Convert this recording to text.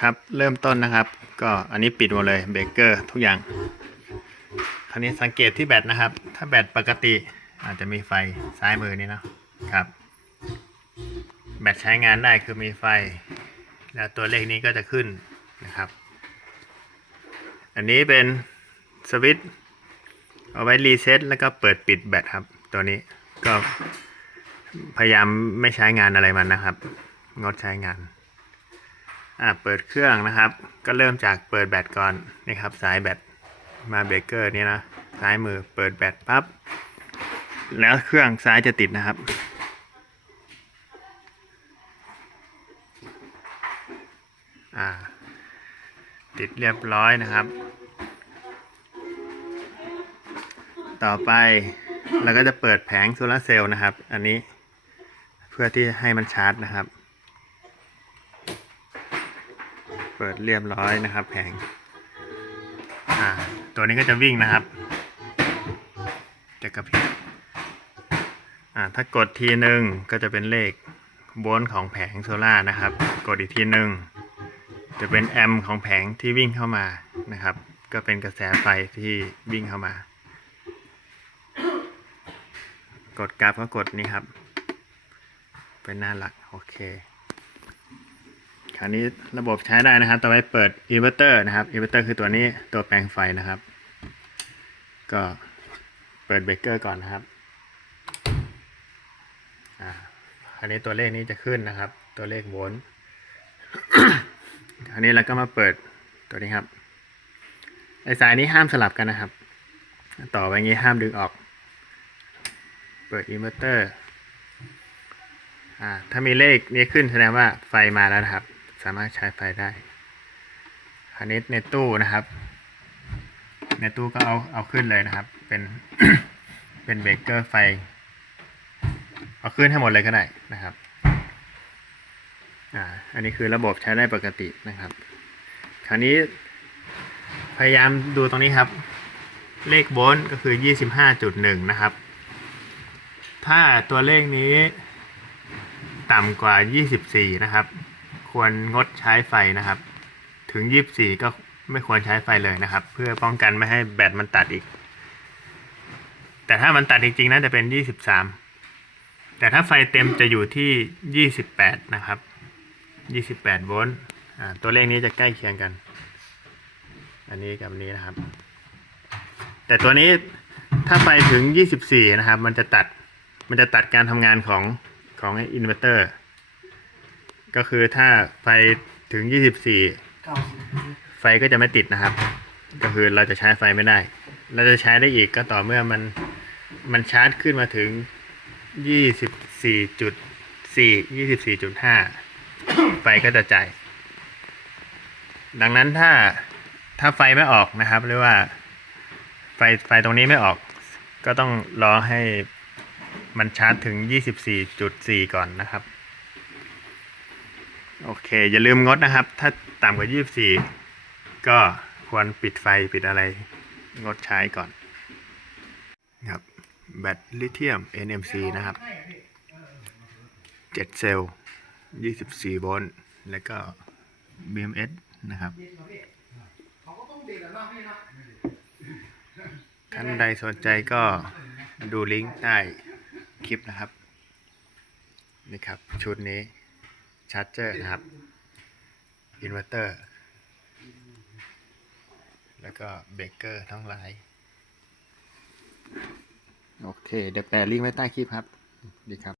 ครับ เริ่มต้นนะครับ ก็อันนี้ปิดหมดเลยเบรกเกอร์ทุกอย่าง คราวนี้สังเกตที่แบตนะครับ ถ้าแบตปกติอาจจะมีไฟซ้ายมือนี่นะครับ แบตใช้งานได้คือมีไฟ แล้วตัวเลขนี้ก็จะขึ้นนะครับ อันนี้เป็นสวิตช์เอาไว้รีเซ็ตแล้วก็เปิดปิดแบตครับ ตัวนี้ก็พยายามไม่ใช้งานอะไรมันนะครับ งดใช้งาน อ่าเปิดเครื่องนะครับ ก็เริ่มจากเปิดแบตก่อนนี่ครับสายแบตมาเบรกเกอร์นี่นะซ้ายมือเปิดแบตปั๊บแล้วเครื่องซ้ายจะติดนะครับ อ่า ติดเรียบร้อยนะครับ ต่อไปเราก็จะเปิดแผงโซลาเซลล์นะครับ อันนี้เพื่อที่ให้มันชาร์จนะครับ เปิดเรียบร้อยนะครับ แผงอ่าตัวนี้ก็จะวิ่งนะครับ จะกระพริบอ่าถ้ากดทีหนึ่งก็จะเป็นเลขโวลต์ของแผงโซล่าร์นะครับ กดอีกทีหนึ่งจะเป็นแอมป์ของแผงที่วิ่งเข้ามานะครับ ก็เป็นกระแสไฟที่วิ่งเข้ามา กดกราฟก็กดนี่ครับ เป็นหน้าหลัก โอเค คราวนี้ระบบใช้ได้นะครับต่อไปเปิดอินเวอร์เตอร์นะครับอินเวอร์เตอร์คือตัวนี้ตัวแปลงไฟนะครับ ก็เปิดเบรกเกอร์ก่อนนะครับอ่าอันนี้ตัวเลขนี้จะขึ้นนะครับ ตัวเลขโวลต์อันนี้เราก็มาเปิดตัวนี้ครับไอสายนี้ห้ามสลับกันนะครับ ต่อไปงี้ห้ามดึงออก เปิดอินเวอร์เตอร์อ่าถ้ามีเลขนี้ขึ้นแสดงว่าไฟมาแล้วนะครับ สามารถใช้ไฟได้อันนี้ในตู้นะครับ ในตู้ก็เอาเอาขึ้นเลยนะครับ เป็นเป็นเบรกเกอร์ไฟ เอาขึ้นให้หมดเลยก็ได้นะครับอ่าอันนี้คือระบบใช้ได้ปกตินะครับ คราวนี้พยายามดูตรงนี้ครับ เลขโวลต์ก็คือ 25.1 นะครับ ถ้าตัวเลขนี้ต่ำกว่า 24 นะครับ ควรงดใช้ไฟนะครับ ถึง 24 ก็ไม่ควรใช้ไฟเลยนะครับ เพื่อป้องกันไม่ให้แบตมันตัดอีก แต่ถ้ามันตัดจริงๆน่าจะเป็น 23 แต่ถ้าไฟเต็มจะอยู่ที่ 28 นะครับ 28 โวลต์ตัวเลขนี้จะใกล้เคียงกัน อันนี้กับอันนี้นะครับ แต่ตัวนี้ถ้าไฟถึง 24 นะครับ มันจะตัดมันจะตัดการทำงานของของอินเวอร์เตอร์ ก็คือถ้าไฟถึง24 ไฟก็จะไม่ติดนะครับ ก็คือเราจะใช้ไฟไม่ได้ เราจะใช้ได้อีกก็ต่อเมื่อมันมันชาร์จขึ้นมาถึง 24.4 24.5 ไฟก็จะจ่าย ดังนั้นถ้าถ้าไฟไม่ออกนะครับหรือว่า ไฟไฟตรงนี้ไม่ออก ก็ต้องรอให้มันชาร์จถึง 24.4 ก่อนนะครับ โอเค อย่าลืมงดนะครับ ถ้าต่ำกว่า 24 ก็ควรปิดไฟปิดอะไร งดใช้ก่อนครับแบตลิเธียม NMC นะครับ 7 เซลล์ 24 โวลต์ แล้วก็ BMS นะครับ ท่านใดสนใจก็ดูลิงก์ใต้คลิปนะครับ นี่ครับ ชุดนี้ ชาร์จเจอร์นะครับอินเวอร์เตอร์ แล้วก็เบรกเกอร์ทั้งหลาย โอเค เดี๋ยวแปะลิงก์ไว้ใต้คลิปครับ ดีครับ